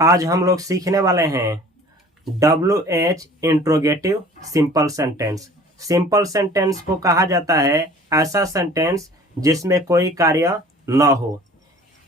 आज हम लोग सीखने वाले हैं WH interrogative simple sentence. Simple sentence को कहा जाता है ऐसा सेंटेंस जिसमें कोई कार्य न हो,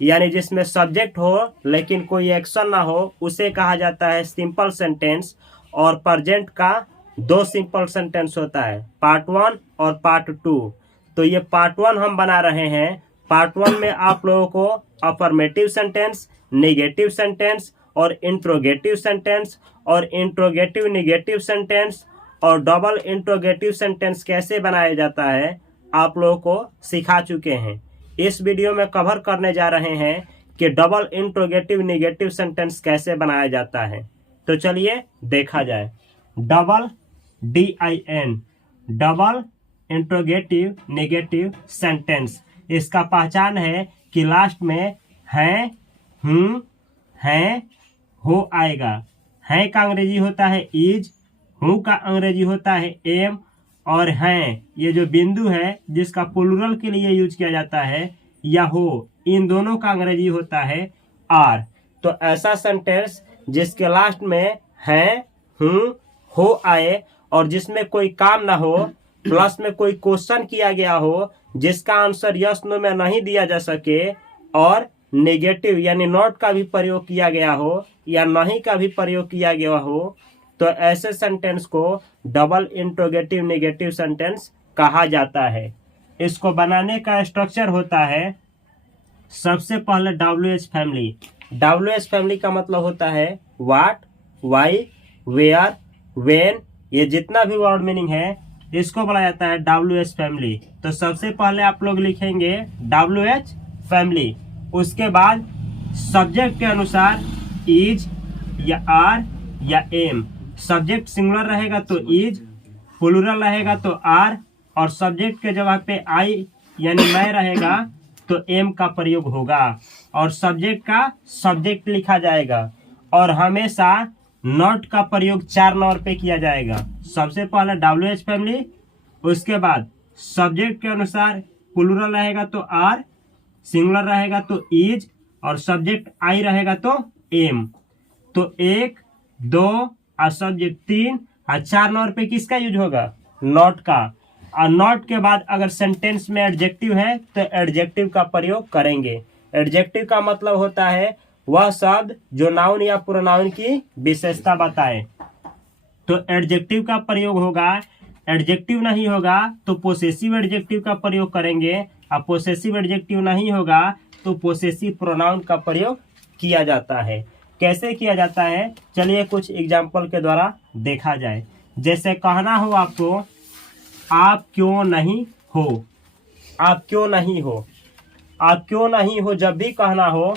यानी जिसमें सब्जेक्ट हो लेकिन कोई एक्शन ना हो, उसे कहा जाता है सिंपल सेंटेंस। और प्रेजेंट का दो सिंपल सेंटेंस होता है, पार्ट 1 और पार्ट 2। तो ये पार्ट 1 हम बना रहे हैं। पार्ट 1 में आप लोगों को अफर्मेटिव सेंटेंस, नेगेटिव सेंटेंस और इंट्रोगेटिव सेंटेंस और इंट्रोगेटिव नेगेटिव सेंटेंस और डबल इंट्रोगेटिव सेंटेंस कैसे बनाया जाता है आप लोगों को सिखा चुके हैं। इस वीडियो में कवर करने जा रहे हैं कि डबल इंट्रोगेटिव नेगेटिव सेंटेंस कैसे बनाया जाता है। तो चलिए देखा जाए। Double DIN double interrogative negative sentence, इसका पहचान है कि लास्ट में है, है, हो आएगा। है का अंग्रेजी होता है इज, हूँ का अंग्रेजी होता है एम, और हैं ये जो बिंदु है जिसका प्लूरल के लिए यूज किया जाता है या हो, इन दोनों का अंग्रेजी होता है आर। तो ऐसा सेंटेंस जिसके लास्ट में है, हूँ, हो आए और जिसमें कोई काम ना हो, प्लस में कोई क्वेश्चन किया गया हो जिसका आंसर यस नो में नहीं दिया जा सके, और नेगेटिव यानी नॉट का भी प्रयोग किया गया हो या नहीं का भी प्रयोग किया गया हो, तो ऐसे सेंटेंस को डबल इंट्रोगेटिव नेगेटिव सेंटेंस कहा जाता है। इसको बनाने का स्ट्रक्चर होता है, सबसे पहले WH फैमिली। WH फैमिली का मतलब होता है व्हाट, वाई, वेयर, व्हेन, ये जितना भी वर्ड मीनिंग है इसको बोला जाता है WH फैमिली। तो सबसे पहले आप लोग लिखेंगे WH फैमिली, उसके बाद सब्जेक्ट के अनुसार इज या आर या एम। सब्जेक्ट सिंगुलर रहेगा तो इज, प्लूरल रहेगा तो आर, और सब्जेक्ट के जगह पे आई यानी मैं रहेगा तो एम का प्रयोग होगा, और सब्जेक्ट का सब्जेक्ट लिखा जाएगा। और हमेशा नॉट का प्रयोग 4 नंबर पे किया जाएगा। सबसे पहले WH फैमिली, उसके बाद सब्जेक्ट के अनुसार प्लूरल रहेगा तो आर, सिंगुलर रहेगा तो इज, और सब्जेक्ट आई रहेगा तो एम। तो 1, 2 और सब्जेक्ट 3 और 4 नंबर पे किसका यूज होगा? नॉट का। और नॉट के बाद अगर सेंटेंस में एडजेक्टिव है तो एडजेक्टिव का प्रयोग करेंगे। एडजेक्टिव का मतलब होता है वह शब्द जो नाउन या प्रोनाउन की विशेषता बताए। तो एडजेक्टिव का प्रयोग होगा। एडजेक्टिव नहीं होगा तो पोसेसिव एडजेक्टिव का प्रयोग करेंगे, और पोसेसिव एडजेक्टिव नहीं होगा तो पोसेसिव प्रोनाउन का प्रयोग किया जाता है। कैसे किया जाता है चलिए कुछ एग्जाम्पल के द्वारा देखा जाए। जैसे कहना हो आपको, आप क्यों नहीं हो, आप क्यों नहीं हो, आप क्यों नहीं हो जब भी कहना हो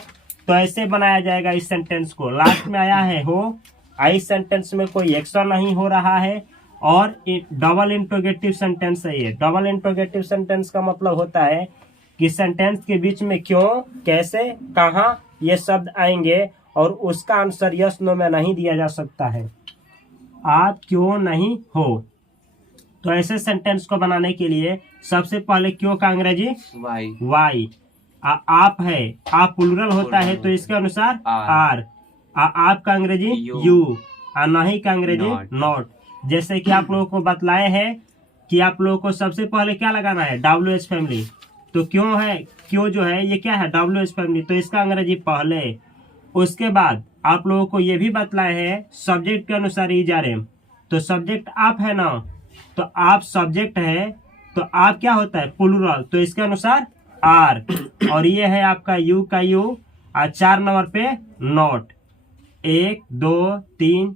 तो ऐसे बनाया जाएगा इस सेंटेंस को। लास्ट में आया है हो, इस सेंटेंस में कोई एक्शन नहीं हो रहा है, और डबल इंट्रोगेटिव सेंटेंस है ये। डबल इंट्रोगेटिव सेंटेंस का मतलब होता है कि सेंटेंस के बीच में क्यों, कैसे, कहाँ ये शब्द आएंगे और उसका आंसर यस नो में नहीं दिया जा सकता है। आप क्यों नहीं हो, तो ऐसे सेंटेंस को बनाने के लिए सबसे पहले क्यों का अंग्रेजी वाई, आप है, आप प्लूरल होता है तो इसके अनुसार आर, आप का अंग्रेजी यू, और नहीं का अंग्रेजी नॉट। जैसे कि आप लोगों को बतलाए हैं कि आप लोगों को सबसे पहले क्या लगाना है, WH फैमिली। तो क्यों है, क्यों जो है ये क्या है, WH फैमिली, तो इसका अंग्रेजी पहले। उसके बाद आप लोगों को ये भी बतलाए हैं सब्जेक्ट के अनुसार इज आर एम। तो सब्जेक्ट आप है ना, तो आप सब्जेक्ट है तो आप क्या होता है, प्लूरल, तो इसके अनुसार आर, और ये है आपका यू का यू, और 4 नंबर पे नॉट। 1, 2, 3,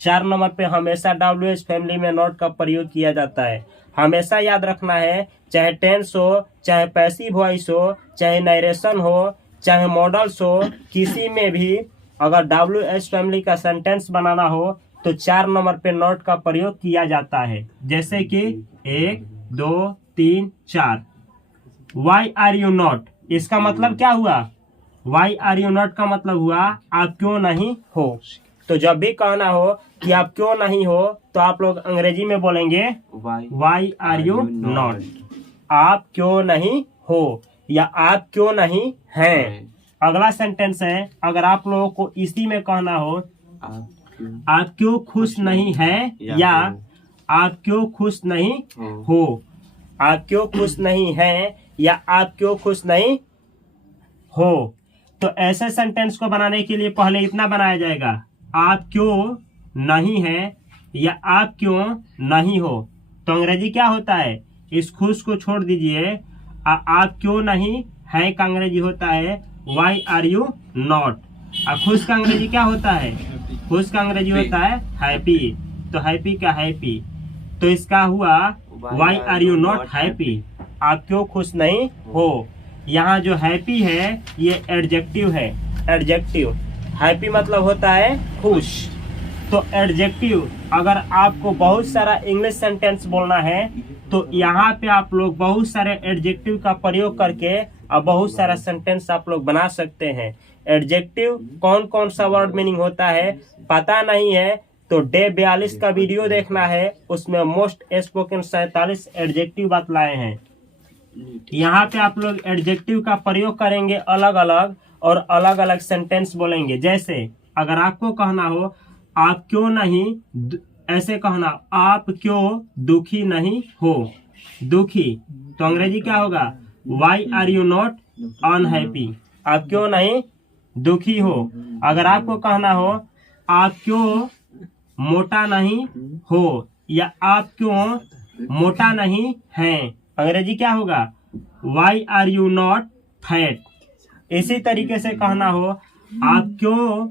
4 नंबर पे हमेशा WH फैमिली में नॉट का प्रयोग किया जाता है। हमेशा याद रखना है, चाहे टेंस हो, चाहे पैसिव वॉइस हो, चाहे नरेशन हो, चाहे मॉडल्स हो, किसी में भी अगर WH फैमिली का सेंटेंस बनाना हो तो 4 नंबर पे नॉट का प्रयोग किया जाता है। जैसे कि 1, 2, 3, 4। वाई आर यू नॉट, इसका मतलब क्या हुआ, वाई आर यू नॉट का मतलब हुआ आप क्यों नहीं हो। तो जब भी कहना हो कि आप क्यों नहीं हो तो आप लोग अंग्रेजी में बोलेंगे वाई आर यू नॉट, आप क्यों नहीं हो या आप क्यों नहीं हैं। अगला सेंटेंस है, अगर आप लोगों को इसी में कहना हो आप क्यों खुश नहीं हैं या आप क्यों खुश नहीं हो, आप क्यों खुश नहीं हैं या आप क्यों खुश नहीं हो, तो ऐसे सेंटेंस को बनाने के लिए पहले इतना बनाया जाएगा, आप क्यों नहीं हैं या आप क्यों नहीं हो। तो अंग्रेजी क्या होता है, इस खुश को छोड़ दीजिए, आप क्यों नहीं है का अंग्रेजी होता है वाई आर यू नॉट। खुश का अंग्रेजी क्या होता है, खुश का अंग्रेजी होता है हैप्पी, तो हैप्पी का हैप्पी, तो इसका हुआ why are you not happy, आप क्यों खुश नहीं हो। यहाँ जो हैप्पी है ये एडजेक्टिव है, एडजेक्टिव, हैप्पी मतलब होता है खुश। तो एडजेक्टिव, अगर आपको बहुत सारा इंग्लिश सेंटेंस बोलना है तो यहाँ पे आप लोग बहुत सारे एडजेक्टिव का प्रयोग करके और बहुत सारा सेंटेंस आप लोग बना सकते हैं। एडजेक्टिव कौन कौन सा वर्ड मीनिंग होता है पता नहीं है तो डे 42 का वीडियो देखना है, उसमें मोस्ट स्पोकन 47 एडजेक्टिव बतलाए हैं। यहाँ पे आप लोग एडजेक्टिव का प्रयोग करेंगे अलग अलग और अलग अलग सेंटेंस बोलेंगे। जैसे अगर आपको कहना हो आप क्यों नहीं, ऐसे कहना आप क्यों दुखी नहीं हो, दुखी, तो अंग्रेजी क्या होगा why are you not unhappy, आप क्यों नहीं दुखी हो। अगर आपको कहना हो आप क्यों मोटा नहीं हो या आप क्यों मोटा नहीं हैं, अंग्रेजी क्या होगा why are you not fat. इसी तरीके से कहना हो आप क्यों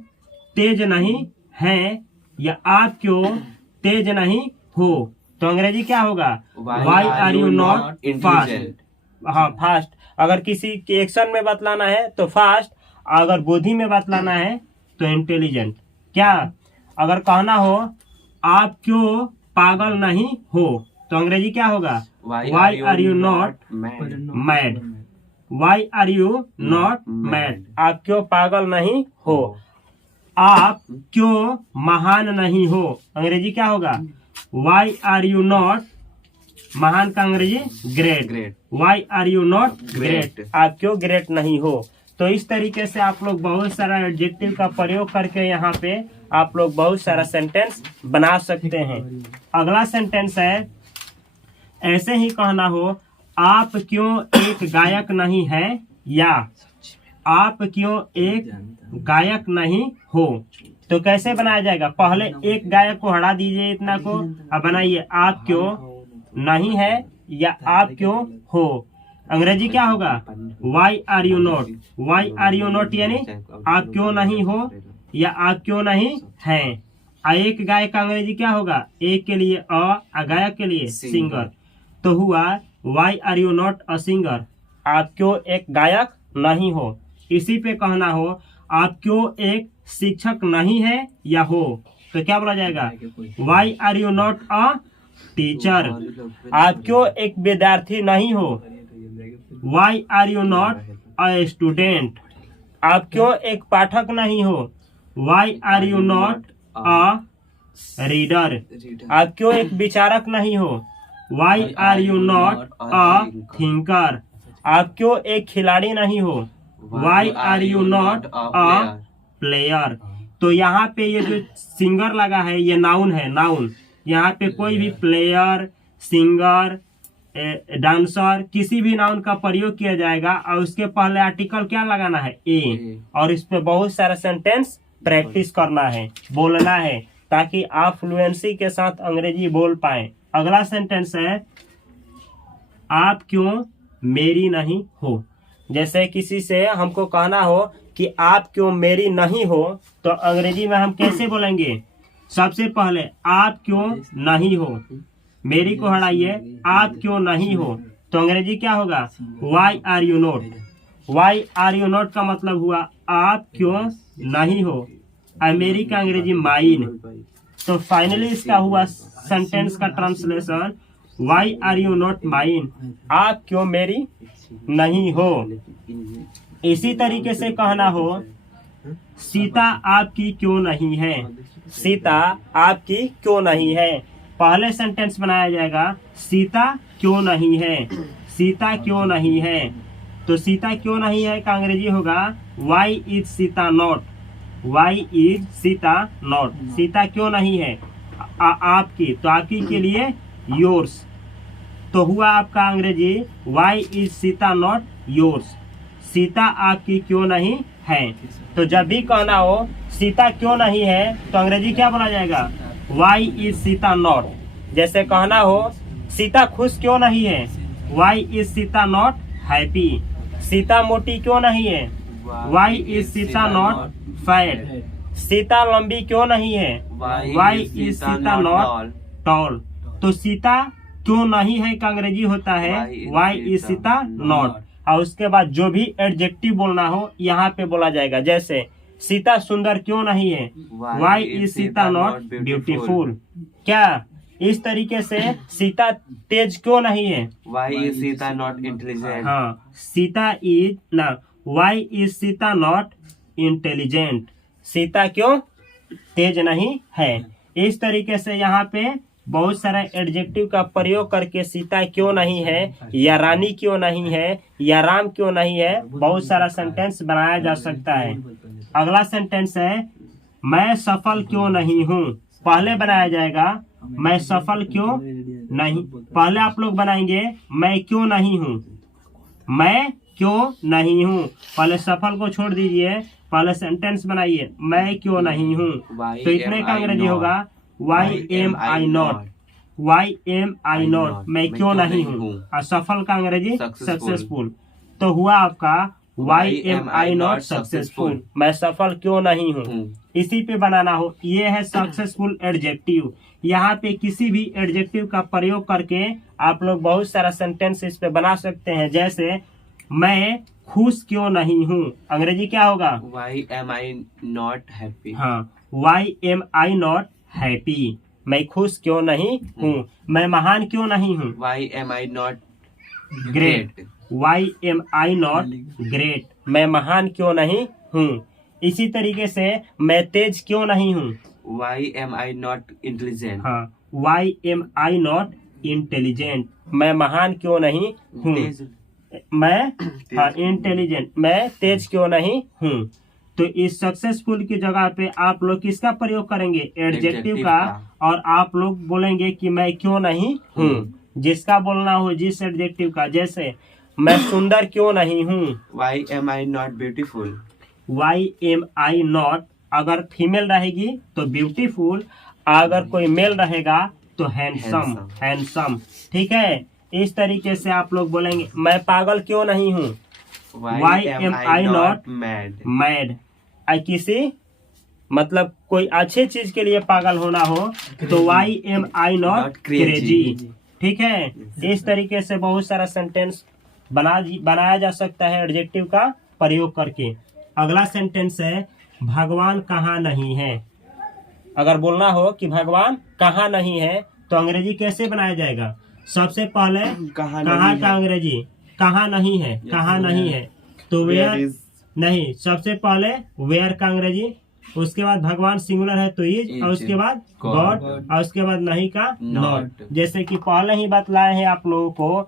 तेज नहीं हैं या आप क्यों तेज नहीं हो, तो अंग्रेजी क्या होगा why are you not fast. हाँ फास्ट, अगर किसी के एक्शन में बतलाना है तो फास्ट, अगर बुद्धि में बतलाना है तो इंटेलिजेंट। क्या अगर कहना हो आप क्यों पागल नहीं हो, तो अंग्रेजी क्या होगा why are you not mad, why are you not mad, आप क्यों पागल नहीं हो। आप क्यों महान नहीं हो, अंग्रेजी क्या होगा वाई आर यू नॉट, महान का Angrezi great, why are you not great, आप क्यों ग्रेट नहीं हो। तो इस तरीके से आप लोग बहुत सारा एडजेक्टिव का प्रयोग करके यहाँ पे आप लोग बहुत सारा सेंटेंस बना सकते हैं। अगला सेंटेंस है, ऐसे ही कहना हो आप क्यों एक गायक नहीं है या आप क्यों एक गायक नहीं हो, तो कैसे बनाया जाएगा, पहले एक गायक को हटा दीजिए इतना को, अब बनाइए आप क्यों नहीं है या आप क्यों हो, अंग्रेजी क्या होगा why are you not, why are you not यानी आप क्यों नहीं हो या आप क्यों नहीं हैं। एक गायक का अंग्रेजी क्या होगा, एक के लिए अ, गायक के लिए सिंगर, तो हुआ why are you not a singer, आप क्यों एक गायक नहीं हो। इसी पे कहना हो आप क्यों एक शिक्षक नहीं है या हो, तो क्या बोला जाएगा why are you not a teacher, आप क्यों एक विद्यार्थी नहीं हो, why are you not a student, आप क्यों एक पाठक नहीं हो, why are you not a reader, आप क्यों एक विचारक नहीं हो, why are you not a thinker, आप क्यों एक खिलाड़ी नहीं हो, why are you not a player. तो यहाँ पे ये जो सिंगर लगा है ये नाउन है, नाउन, यहाँ पे कोई भी प्लेयर, सिंगर, डांसर, किसी भी नाउन का प्रयोग किया जाएगा और उसके पहले आर्टिकल क्या लगाना है ए, और इस पे बहुत सारा सेंटेंस प्रैक्टिस करना है, बोलना है, ताकि आप फ्लुएंसी के साथ अंग्रेजी बोल पाए। अगला सेंटेंस है आप क्यों मेरी नहीं हो। जैसे किसी से हमको कहना हो कि आप क्यों मेरी नहीं हो, तो अंग्रेजी में हम कैसे बोलेंगे, सबसे पहले आप क्यों नहीं हो, मेरी को हटाइए, आप क्यों नहीं हो, तो अंग्रेजी क्या होगा why are you not, why are you not का मतलब हुआ आप क्यों नहीं हो, मेरी का अंग्रेजी माइन। तो फाइनली इसका हुआ सेंटेंस का translation why are you not mine, आप क्यों मेरी नहीं हो। इसी तरीके से कहना हो सीता आपकी क्यों नहीं है, सीता आपकी क्यों नहीं है, पहले सेंटेंस बनाया जाएगा सीता क्यों नहीं है, सीता क्यों नहीं है, तो सीता क्यों नहीं है का अंग्रेजी होगा why is Sita not, why is Sita not, Sita क्यों नहीं है आपकी, तो आपकी के लिए योर्स, तो हुआ आपका Angrezi why is Sita not yours, Sita आपकी क्यों नहीं है। तो जब भी कहना हो सीता क्यों नहीं है तो अंग्रेजी क्या बोला जाएगा, वाई इज सीता नॉट। जैसे कहना हो सीता खुश क्यों नहीं है, why is Sita not happy, Sita मोटी क्यों नहीं है, why is Sita not fat, Sita लंबी क्यों नहीं है, why is Sita not tall. तो सीता क्यों नहीं है का अंग्रेजी होता है वाई इज सीता नॉट, और उसके बाद जो भी एडजेक्टिव बोलना हो यहाँ पे बोला जाएगा। जैसे सीता सुंदर क्यों नहीं है, why is Sita not beautiful. क्या इस तरीके से सीता तेज क्यों नहीं है, why is Sita not intelligent. हाँ, सीता इज ना, why is Sita not intelligent, Sita क्यों तेज नहीं है। इस तरीके से यहाँ पे बहुत सारा एडजेक्टिव का प्रयोग करके सीता क्यों नहीं है, या रानी क्यों नहीं है, या राम क्यों नहीं है, बहुत सारा सेंटेंस बनाया जा सकता है। अगला सेंटेंस है मैं सफल क्यों नहीं हूँ। पहले बनाया जाएगा मैं सफल क्यों नहीं, पहले आप लोग बनाएंगे मैं क्यों नहीं हूँ, मैं क्यों नहीं हूँ, पहले सफल को छोड़ दीजिए, पहले सेंटेंस बनाइए मैं क्यों नहीं हूँ। तो इतने का अंग्रेजी होगा why am I not, why am I not, मैं क्यों नहीं हूँ। और सफल का अंग्रेजी सक्सेसफुल। तो हुआ आपका why am I not successful, मैं सफल क्यों नहीं हूँ। इसी पे बनाना हो, ये है सक्सेसफुल एडजेक्टिव। यहाँ पे किसी भी एडजेक्टिव का प्रयोग करके आप लोग बहुत सारा सेंटेंस इस पे बना सकते हैं। जैसे मैं खुश क्यों नहीं हूँ, अंग्रेजी क्या होगा, why am I not happy. हाँ, why am I not happy, मैं खुश क्यों नहीं हूँ। मैं महान क्यों नहीं हूँ, why am I not great, why am I not great, मैं महान क्यों नहीं हूँ। इसी तरीके से मैं तेज क्यों नहीं हूँ, why am I not intelligent. हाँ, why am I not intelligent, मैं महान क्यों नहीं हूँ। मैं हाँ इंटेलिजेंट, मैं तेज क्यों नहीं हूँ। तो इस सक्सेसफुल की जगह पे आप लोग किसका प्रयोग करेंगे, एडजेक्टिव का, और आप लोग बोलेंगे कि मैं क्यों नहीं हूँ, जिसका बोलना हो जिस एडजेक्टिव का। जैसे मैं सुंदर क्यों नहीं हूँ, why am I not beautiful, why am I not, अगर फीमेल रहेगी तो ब्यूटीफुल, अगर कोई मेल रहेगा तो हैंडसम, हैंडसम। ठीक है, इस तरीके से आप लोग बोलेंगे मैं पागल क्यों नहीं हूँ, why am I not mad, mad. किसी मतलब कोई अच्छे चीज के लिए पागल होना हो तो why am I not crazy. ठीक है, इस तरीके से बहुत सारा सेंटेंस बनाया जा सकता है एडजेक्टिव का प्रयोग करके। अगला सेंटेंस है भगवान कहाँ नहीं है। अगर बोलना हो कि भगवान कहाँ नहीं है तो अंग्रेजी कैसे बनाया जाएगा। सबसे पहले कहाँ का अंग्रेजी कहाँ नहीं है, कहाँ नहीं है तो वेयर नहीं, सबसे पहले वेयर का अंग्रेजी, उसके बाद भगवान सिंगुलर है तो इज, और उसके बाद गॉड, और उसके बाद नहीं का नॉट। जैसे कि पहले ही बतलाए हैं आप लोगों को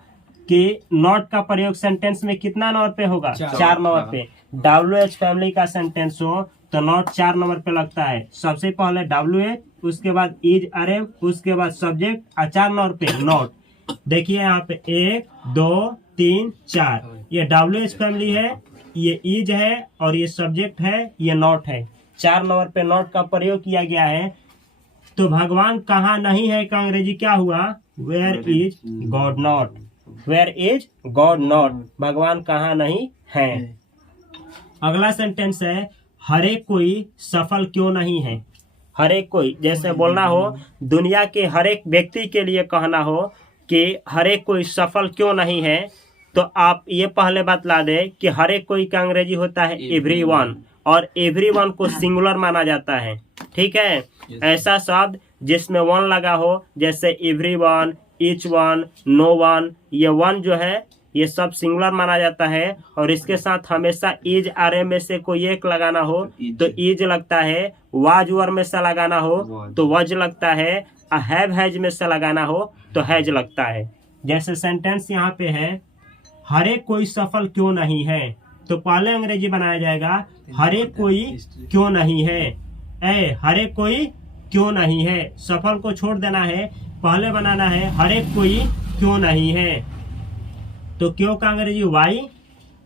कि नॉट का प्रयोग सेंटेंस में कितना नंबर पे होगा, 4 नंबर पे। WH फैमिली का सेंटेंस हो तो नॉट 4 नंबर पे लगता है। सबसे पहले WH, उसके बाद इज अरेम, उसके बाद सब्जेक्ट, और 4 नंबर पे नॉट। देखिए यहाँ पे 1 2 3 4, ये WH फैमिली है, ये इज है, और ये सब्जेक्ट है, ये नॉट है। 4 नंबर पे नॉट का प्रयोग किया गया है। तो भगवान कहाँ नहीं है का अंग्रेजी क्या हुआ, where is God not, where is God not, भगवान कहाँ नहीं है। अगला सेंटेंस है हर एक कोई सफल क्यों नहीं है। हर एक कोई, जैसे बोलना हो दुनिया के हर एक व्यक्ति के लिए कहना हो कि हर एक कोई सफल क्यों नहीं है, तो आप ये पहले बतला दे कि हर एक कोई का अंग्रेजी होता है एवरीवन, और एवरीवन को सिंगुलर माना जाता है। ठीक है, ऐसा शब्द जिसमें वन लगा हो, जैसे everyone, each one, no one, ये वन जो है ये सब सिंगुलर माना जाता है। और इसके साथ हमेशा इज आर में से कोई एक लगाना हो तो इज लगता है, वाज वर में से लगाना हो तो वज लगता है, हैव हैज में से लगाना हो तो हैज लगता है। जैसे सेंटेंस यहाँ पे है हर एक कोई सफल क्यों नहीं है, तो पहले अंग्रेजी बनाया जाएगा हर एक कोई क्यों नहीं है। हर एक कोई क्यों नहीं है, सफल को छोड़ देना है, पहले बनाना है हर एक कोई क्यों नहीं है। तो क्यों का अंग्रेजी वाई,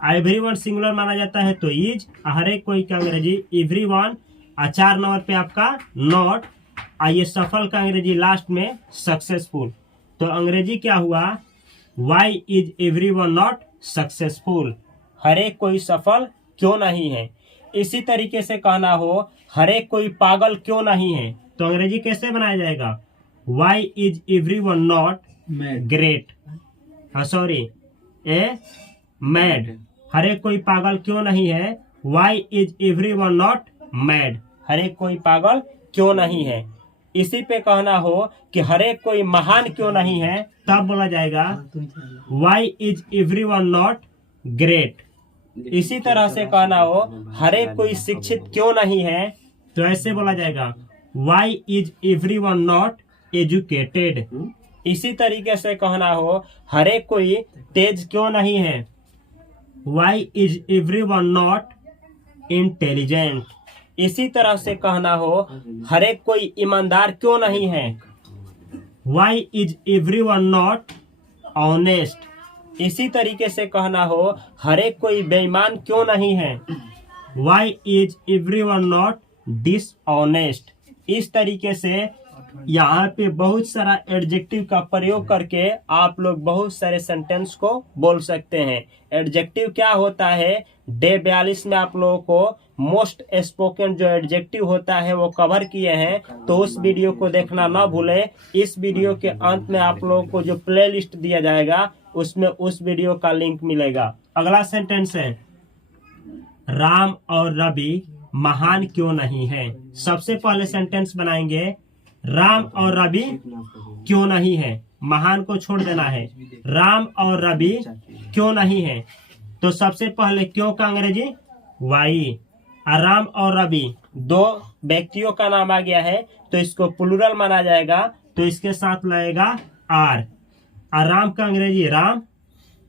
एवरीवन सिंगुलर माना जाता है तो इज, हर एक कोई का अंग्रेजी एवरीवन, 4 नंबर पे आपका नॉट, ये सफल का अंग्रेजी लास्ट में सक्सेसफुल। तो अंग्रेजी क्या हुआ, why is everyone not successful, हर एक कोई सफल क्यों नहीं है। इसी तरीके से कहना हो हर एक कोई पागल क्यों नहीं है, तो अंग्रेजी कैसे बनाया जाएगा, why is everyone not great, sorry mad, हर एक कोई पागल क्यों नहीं है, why is everyone not mad, हर एक कोई पागल क्यों नहीं है। इसी पे कहना हो कि हर एक कोई महान क्यों नहीं है, तब बोला जाएगा why is everyone not great. इसी तरह से कहना हो हर एक कोई शिक्षित क्यों नहीं है, तो ऐसे बोला जाएगा why is everyone not educated. इसी तरीके से कहना हो हर एक कोई तेज क्यों नहीं है, why is everyone not intelligent. इसी तरह से कहना हो हर एक कोई ईमानदार क्यों नहीं है, why is everyone not honest. इसी तरीके से कहना हो हर एक कोई बेईमान क्यों नहीं है, why is everyone not dishonest. इस तरीके से यहाँ पे बहुत सारा एडजेक्टिव का प्रयोग करके आप लोग बहुत सारे सेंटेंस को बोल सकते हैं। एडजेक्टिव क्या होता है, डे 42 में आप लोगों को मोस्ट स्पोकन जो एडजेक्टिव होता है वो कवर किए हैं, तो उस वीडियो को देखना ना भूलें। इस वीडियो के अंत में आप लोगों को जो प्लेलिस्ट दिया जाएगा उसमें उस वीडियो का लिंक मिलेगा। अगला सेंटेंस है राम और रवि महान क्यों नहीं है। सबसे पहले सेंटेंस बनाएंगे राम और रवि क्यों नहीं है, महान को छोड़ देना है, राम और रवि क्यों नहीं है। तो सबसे पहले क्यों का अंग्रेजी वाई, राम और रवि दो व्यक्तियों का नाम आ गया है तो इसको प्लूरल माना जाएगा, तो इसके साथ लगेगा आर। राम का अंग्रेजी राम,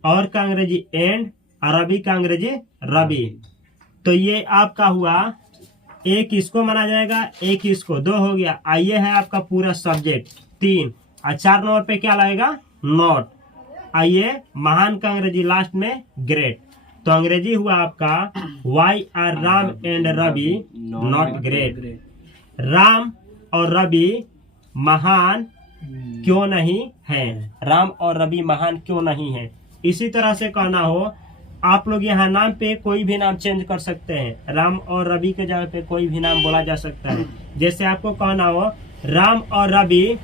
और का अंग्रेजी एंड, और रवि का अंग्रेजी रवि। तो ये आपका हुआ, एक इसको माना जाएगा, एक इसको, 2 हो गया। आइए है आपका पूरा सब्जेक्ट 3, और 4 नंबर पे क्या लगेगा नॉट। आइए महान का अंग्रेजी लास्ट में ग्रेट। तो अंग्रेजी हुआ आपका why are Ram and Ravi not great. Ram और रवि महान क्यों नहीं है, राम और रवि महान क्यों नहीं है। इसी तरह से कहना हो आप लोग यहाँ नाम पे कोई भी नाम चेंज कर सकते हैं, राम और रवि के जगह पे कोई भी नाम बोला जा सकता है। जैसे आपको कहना हो राम और रवि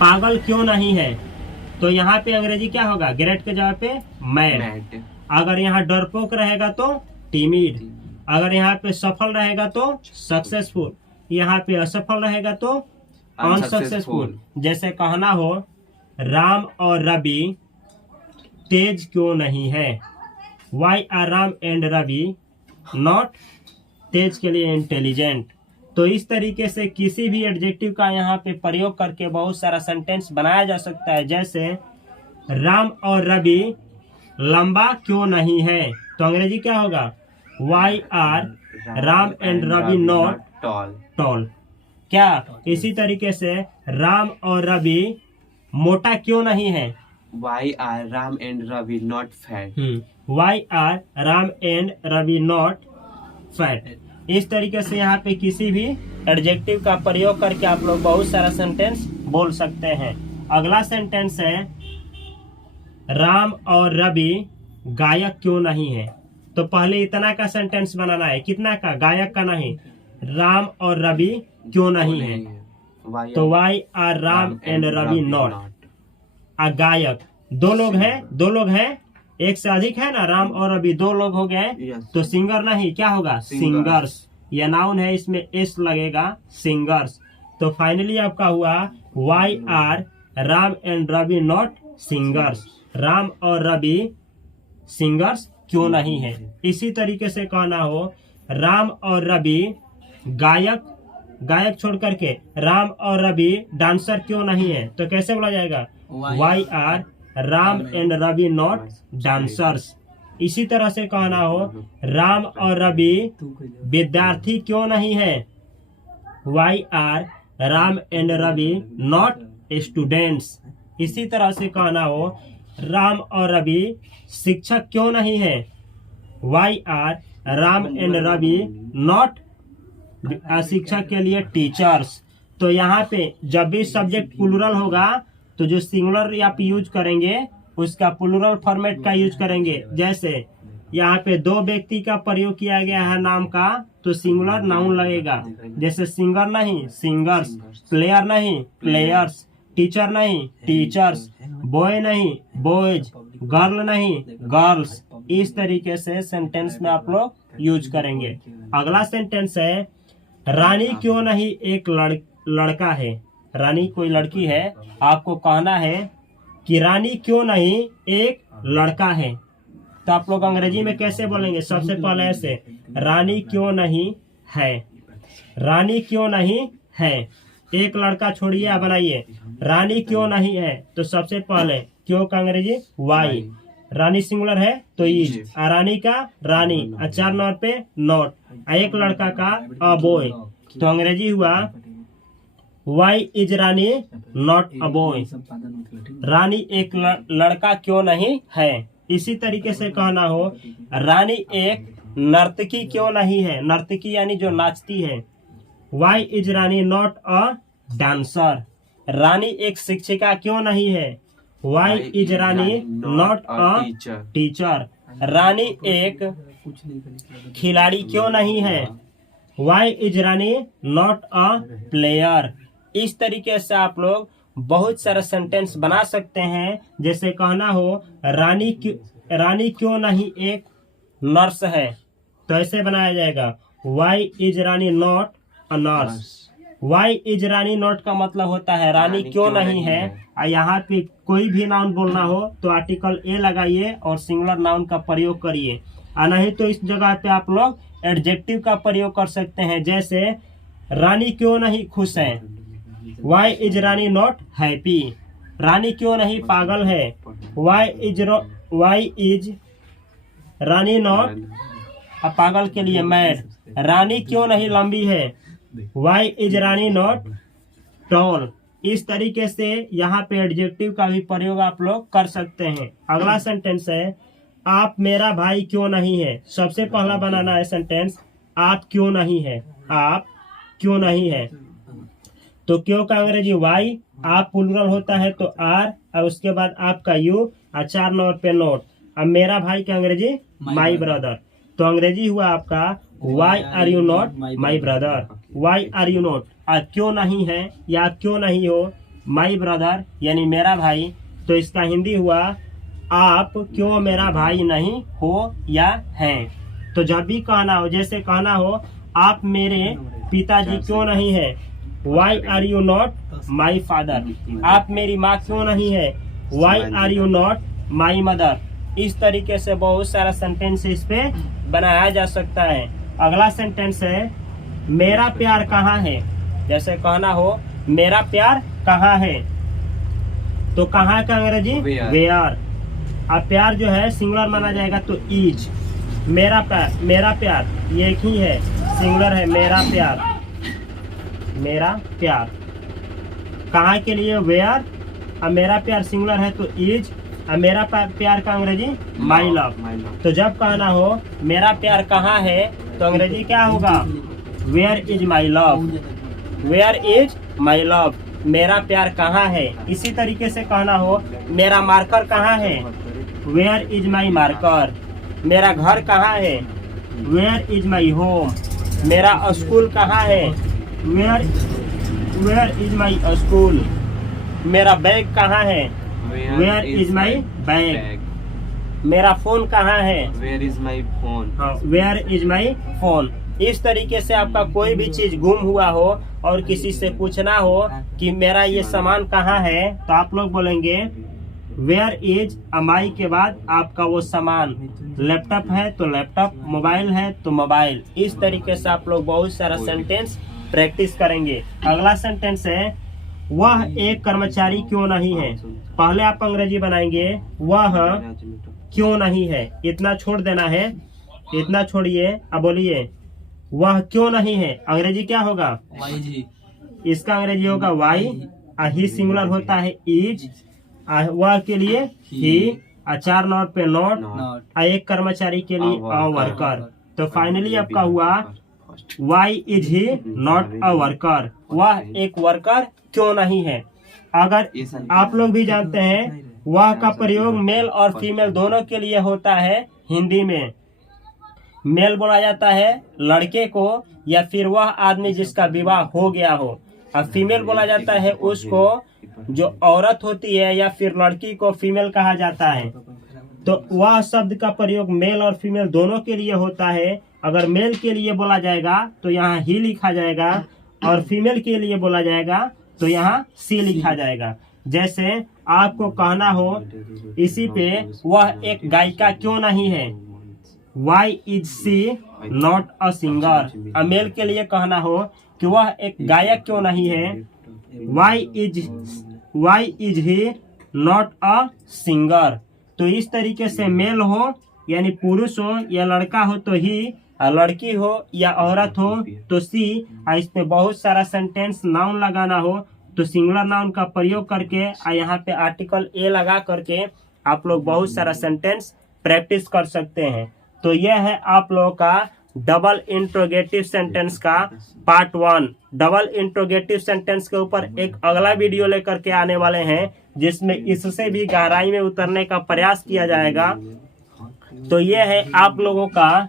पागल क्यों नहीं है, तो यहाँ पे अंग्रेजी क्या होगा, ग्रेट के जगह पे मैड। अगर यहाँ डरपोक रहेगा तो टिमिड, अगर यहाँ पे सफल रहेगा तो सक्सेसफुल, यहाँ पे असफल रहेगा तो अनसक्सेसफुल। जैसे कहना हो राम और रवि तेज क्यों नहीं है, why are Ram and Ravi not, तेज के लिए इंटेलिजेंट। तो इस तरीके से किसी भी एडजेक्टिव का यहाँ पे प्रयोग करके बहुत सारा सेंटेंस बनाया जा सकता है। जैसे राम और रवि लंबा क्यों नहीं है, तो अंग्रेजी क्या होगा why are Ram and Ravi not tall. क्या इसी तरीके से राम और रवि मोटा क्यों नहीं है, Why are Ram and Ravi not fat? Why are Ram and Ravi not fat. इस तरीके से यहाँ पे किसी भी एडजेक्टिव का प्रयोग करके आप लोग बहुत सारा सेंटेंस बोल सकते हैं। अगला सेंटेंस है राम और रवि गायक क्यों नहीं है। तो पहले इतना का सेंटेंस बनाना है, कितना का, गायक का नहीं। राम और रवि क्यों नहीं है, तो why are Ram and Ravi not. गायक दो लोग हैं, एक से अधिक है ना, राम और रवि 2 लोग हो गए, तो सिंगर नहीं, क्या होगा सिंगर्स। यह नाउन है, इसमें एस लगेगा, सिंगर्स। तो फाइनली आपका हुआ why are Ram and Ravi not singers, Ram और रवि सिंगर्स क्यों नहीं है। इसी तरीके से कहना हो राम और रवि गायक छोड़ करके राम और रवि डांसर क्यों नहीं है, तो कैसे बोला जाएगा why are Ram and Ravi not dancers. इसी तरह से कहना हो राम और रवि विद्यार्थी क्यों नहीं है, why are Ram and Ravi not students. इसी तरह से कहना हो राम और रवि शिक्षक क्यों नहीं है, why are Ram and Ravi not शिक्षक के लिए टीचर्स। तो यहाँ पे जब भी सब्जेक्ट प्लूरल होगा तो जो सिंगुलर आप यूज करेंगे उसका प्लूरल फॉर्मेट का यूज करेंगे। जैसे यहाँ पे दो व्यक्ति का प्रयोग किया गया है नाम का, तो सिंगुलर नाउन लगेगा। जैसे सिंगर नहीं सिंगर्स, प्लेयर नहीं प्लेयर्स, टीचर नहीं टीचर्स, बॉय नहीं बॉयज, गर्ल नहीं गर्ल्स। इस तरीके से सेंटेंस में आप लोग यूज करेंगे। अगला सेंटेंस है रानी क्यों नहीं एक लड़का है। रानी कोई लड़की है, आपको कहना है कि रानी क्यों नहीं एक लड़का है। तो आप लोग अंग्रेजी में कैसे बोलेंगे, सबसे पहले ऐसे रानी क्यों नहीं है, रानी क्यों नहीं है। एक लड़का छोड़िए आप बनाइए रानी क्यों नहीं है। तो सबसे पहले क्यों का अंग्रेजी वाई, रानी सिंगुलर है तो इज, रानी का रानी, 4 नंबर पे नॉट, एक लड़का का अ बॉय। तो अंग्रेजी हुआ why is Rani not a boy. Rani एक लड़का क्यों नहीं है। इसी तरीके से कहना हो रानी एक नर्तकी क्यों नहीं है। नर्तकी यानी जो नाचती है। Why is Rani not a dancer. Rani एक शिक्षिका क्यों नहीं है। Why is Rani not a teacher. Rani एक खिलाड़ी क्यों नहीं है। Why is Rani not a player. इस तरीके से आप लोग बहुत सारे सेंटेंस बना सकते हैं। जैसे कहना हो रानी क्यों नहीं एक नर्स है, तो ऐसे बनाया जाएगा why is Rani not a nurse. Why is Rani not का मतलब होता है रानी क्यों नहीं है। यहाँ पे कोई भी नाउन बोलना हो तो आर्टिकल ए लगाइए और सिंगुलर नाउन का प्रयोग करिए, और नहीं तो इस जगह पे आप लोग एडजेक्टिव का प्रयोग कर सकते हैं। जैसे रानी क्यों नहीं खुश है। Why is Rani not happy. Rani क्यों नहीं पागल है। वाई इज रानी नॉट पागल के लिए मैड। रानी क्यों नहीं लंबी है। Why is Rani not tall. इस तरीके से यहाँ पे एडजेक्टिव का भी प्रयोग आप लोग कर सकते हैं। अगला सेंटेंस है आप मेरा भाई क्यों नहीं है। सबसे पहला बनाना है सेंटेंस आप क्यों नहीं है। आप क्यों नहीं है, तो क्यों का अंग्रेजी वाई, आप प्लूरल होता है तो आर, और उसके बाद आपका यू, और 4 नंबर पे नोट। अब मेरा भाई का अंग्रेजी माई ब्रदर। तो अंग्रेजी हुआ आपका why are you not my brother. Why are you not, आप क्यों नहीं है या आप क्यों नहीं हो माई ब्रदर यानी मेरा भाई। तो इसका हिंदी हुआ आप क्यों मेरा भाई नहीं हो या हैं। तो जब भी कहना हो, जैसे कहना हो आप मेरे पिताजी क्यों नहीं है। Why are you not my father. आप मेरी माँ क्यों नहीं है। Why are you not my mother. इस तरीके से बहुत सारा सेंटेंस इस पे बनाया जा सकता है। अगला सेंटेंस है मेरा प्यार कहाँ है। जैसे कहना हो मेरा प्यार कहाँ है, तो कहाँ का अंग्रेजी वेयर। अब प्यार जो है सिंगुलर माना जाएगा तो इज। मेरा प्यार ये एक ही है, सिंगुलर है मेरा प्यार। मेरा प्यार कहाँ के लिए वेयर। अब मेरा प्यार सिंगुलर है तो इज, और मेरा प्यार का अंग्रेजी माई लव। तो जब कहना हो मेरा प्यार कहाँ है तो अंग्रेजी क्या होगा where is my love. Where is my love, मेरा प्यार कहाँ है। इसी तरीके से कहना हो मेरा मार्कर कहाँ है। Where is my marker. मेरा घर कहाँ है। Where is my home. मेरा स्कूल कहाँ है। Where is my school. मेरा बैग कहाँ है। Where is my bag. मेरा फोन कहाँ है। Where is my phone. हाँ, वेयर इज माई फोन। इस तरीके से आपका कोई भी चीज गुम हुआ हो और किसी से पूछना हो कि मेरा ये सामान कहाँ है, तो आप लोग बोलेंगे वेयर इज माई के बाद आपका वो सामान। लैपटॉप है तो लैपटॉप, मोबाइल है तो मोबाइल। इस तरीके से आप लोग बहुत सारा सेंटेंस प्रैक्टिस करेंगे। अगला सेंटेंस है वह एक कर्मचारी क्यों नहीं है। पहले आप अंग्रेजी बनाएंगे वह क्यों नहीं है, इतना छोड़ देना है, इतना छोड़िए। अब बोलिए वह क्यों नहीं है, अंग्रेजी क्या होगा? वाई जी। इसका अंग्रेजी होगा वाई। ही सिंगुलर होता है इज, वह के लिए ही, 4 नॉट पे नॉट, नॉट। एक कर्मचारी के लिए अ वर्कर। तो फाइनली आपका हुआ why is he not a worker, वह एक वर्कर क्यों नहीं है। अगर आप लोग भी जानते हैं वह का प्रयोग मेल और फीमेल दोनों के लिए होता है। हिंदी में मेल बोला जाता है लड़के को या फिर वह आदमी जिसका विवाह हो गया हो, और फीमेल बोला जाता है उसको जो औरत होती है या फिर लड़की को फीमेल कहा जाता है। तो वह शब्द का प्रयोग मेल और फीमेल दोनों के लिए होता है। अगर मेल के लिए बोला जाएगा तो यहाँ ही लिखा जाएगा, और फीमेल के लिए बोला जाएगा तो यहाँ सी लिखा जाएगा। जैसे आपको कहना हो इसी पे वह एक गायिका क्यों नहीं है, why is she not a singer. और मेल के लिए कहना हो कि वह एक गायक क्यों नहीं है, why is he not a singer. तो इस तरीके से मेल हो यानी पुरुष हो या लड़का हो तो ही, और लड़की हो या औरत हो तो सी, और इसमें बहुत सारा सेंटेंस नाउन लगाना हो तो सिंगुलर नाउन का प्रयोग करके और यहाँ पे आर्टिकल ए लगा करके आप लोग बहुत सारा सेंटेंस प्रैक्टिस कर सकते हैं। तो यह है आप लोगों का डबल इंट्रोगेटिव सेंटेंस का पार्ट 1। डबल इंट्रोगेटिव सेंटेंस के ऊपर एक अगला वीडियो लेकर के आने वाले हैं जिसमें इससे भी गहराई में उतरने का प्रयास किया जाएगा। तो यह है आप लोगों का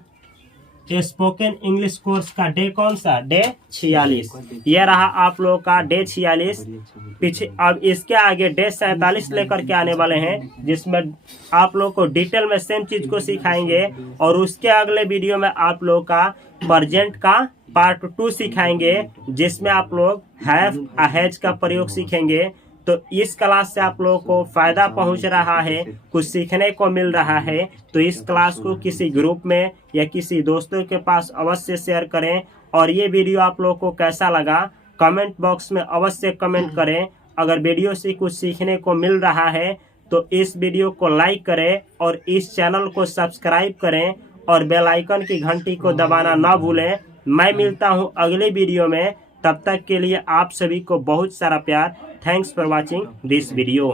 स्पोकन इंग्लिश कोर्स का डे कौन सा, डे 46। यह रहा आप लोगों का डे 46। पीछे अब इसके आगे डे 47 लेकर के आने वाले हैं जिसमें आप लोग को डिटेल में सेम चीज को सिखाएंगे, और उसके अगले वीडियो में आप लोग का प्रेजेंट का पार्ट 2 सिखाएंगे जिसमें आप लोग हैव हैज का प्रयोग सीखेंगे। तो इस क्लास से आप लोगों को फायदा पहुंच रहा है, कुछ सीखने को मिल रहा है, तो इस क्लास को किसी ग्रुप में या किसी दोस्तों के पास अवश्य शेयर करें। और ये वीडियो आप लोगों को कैसा लगा कमेंट बॉक्स में अवश्य कमेंट करें। अगर वीडियो से कुछ सीखने को मिल रहा है तो इस वीडियो को लाइक करें और इस चैनल को सब्सक्राइब करें और बेल आइकन की घंटी को दबाना ना भूलें। मैं मिलता हूँ अगले वीडियो में, तब तक के लिए आप सभी को बहुत सारा प्यार। Thanks for watching this video.